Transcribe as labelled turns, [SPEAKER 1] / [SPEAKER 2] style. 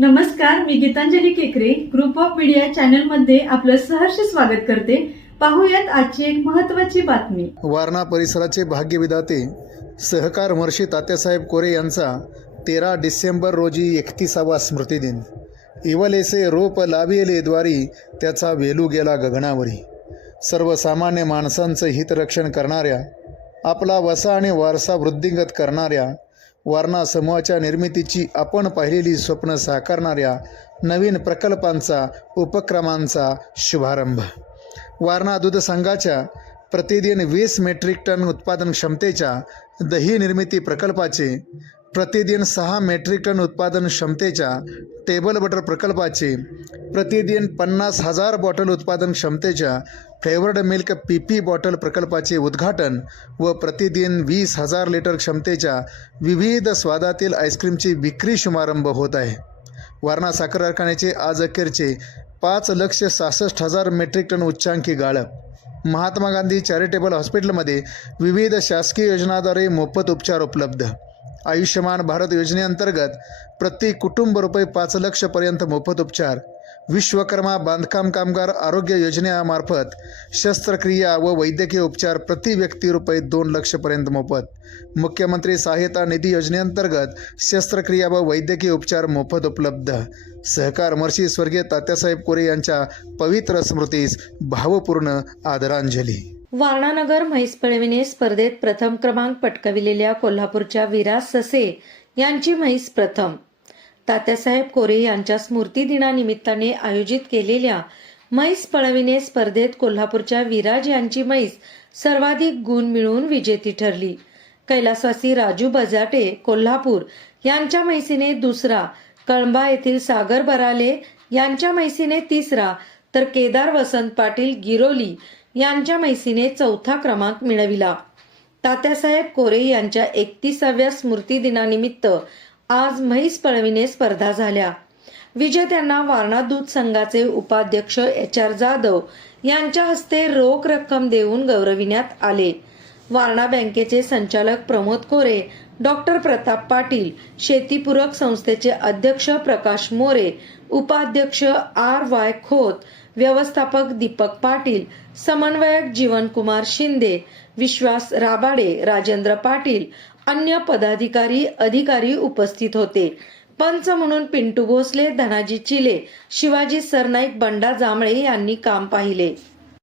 [SPEAKER 1] नमस्कार मी गीतांजली केकरे. Group of media चॅनलमध्ये आपलं सहर्ष स्वागत करते. पाहूयात आजची एक महत्वाची बातमी.
[SPEAKER 2] वारणा परिसराचे भाग्यविधाते सहकार महर्षी तात्यासाहेब कोरे यांचा तेरा डिसेंबर रोजी एकतीसावा स्मृतिदिन. इवलेसे रोप लाविले द्वारी त्याचा वेलू गेला गगनावरी. सर्वसामान्य माणसांचं हितरक्षण करणाऱ्या आपला वसा आणि वारसा वृद्धिंगत करणाऱ्या वारणा समूहाच्या निर्मितीची आपण पाहिलेली स्वप्न साकारणाऱ्या नवीन प्रकल्पांचा उपक्रमांचा शुभारंभ. वारणा दूध संघाच्या प्रतिदिन वीस मेट्रिक टन उत्पादन क्षमतेच्या दही निर्मिती प्रकल्पाचे प्रतिदिन सहा मेट्रिक टन उत्पादन क्षमतेच्या टेबल बटर प्रकल्पाचे प्रतिदिन पन्नास हजार बॉटल उत्पादन क्षमतेच्या flavoured milk P P bottle प्रकल्पाचे उद्घाटन व प्रतिदिन वीस हजार लिटर क्षमतेच्या विविध स्वादातील आईस्क्रीमची विक्री शुभारंभ होत आहे. वारणा साखर कारखान्याचे आज अखेरचे पाच लक्ष सहासष्ट हजार मेट्रिक टन उच्चांकी गाळप. महात्मा गांधी चॅरिटेबल हॉस्पिटलमध्ये विविध शासकीय योजनाद्वारे मोफत उपचार उपलब्ध आयुष्यमान भारत योजनेअंतर्गत प्रति कुटुंब रुपये पाच लक्षपर्यंत मोफत उपचार विश्वकर्मा बांधकाम कामगार आरोग्य योजनेमार्फत शस्त्रक्रिया व वैद्यकीय उपचार प्रति व्यक्ती रुपये दोन लक्षपर्यंत मोफत मुख्यमंत्री सहायता निधी योजनेअंतर्गत शस्त्रक्रिया व वैद्यकीय उपचार मोफत उपलब्ध. सहकार महर्षी स्वर्गीय तात्यासाहेब कोरे यांच्या पवित्र स्मृतीस भावपूर्ण आदरांजली.
[SPEAKER 3] वारणानगर म्हैस पळविणे स्पर्धेत प्रथम क्रमांक पटकाविलेल्या कोल्हापूरच्या विराज ससे यांची म्हैस प्रथम. तात्यासाहेब कोरे यांच्या स्मृती दिनानिमित्ताने आयोजित केलेल्या म्हैस पळविणे स्पर्धेत कोल्हापूरच्या विराज यांची म्हैस सर्वाधिक गुण मिळवून विजेती ठरली. कैलासवासी राजू बजाटे कोल्हापूर यांच्या म्हैसीने दुसरा कळंबा येथील सागर बराले यांच्या म्हैसीने तिसरा तर केदार वसंत पाटील गिरोली यांच्या म्हैसीने चौथा क्रमांक मिळविला. तात्यासाहेब कोरे यांच्या एकतीसाव्या स्मृती दिनानिमित्त आज म्हैस पळविणे स्पर्धा झाल्या. विजेत्यांना वारणा दूध संघाचे उपाध्यक्ष एच आर जाधव यांच्या हस्ते रोख रक्कम देऊन गौरविण्यात आले. वारणा बँकेचे संचालक प्रमोद कोरे डॉक्टर प्रताप पाटील शेतीपूरक संस्थेचे अध्यक्ष प्रकाश मोरे उपाध्यक्ष आर वाय खोत व्यवस्थापक दीपक पाटील समन्वयक जीवनकुमार शिंदे विश्वास राबाडे राजेंद्र पाटील अन्य पदाधिकारी अधिकारी उपस्थित होते. पंच म्हणून पिंटू भोसले धनाजी चिले शिवाजी सरनाईक बंडा जांभळे यांनी काम पाहिले.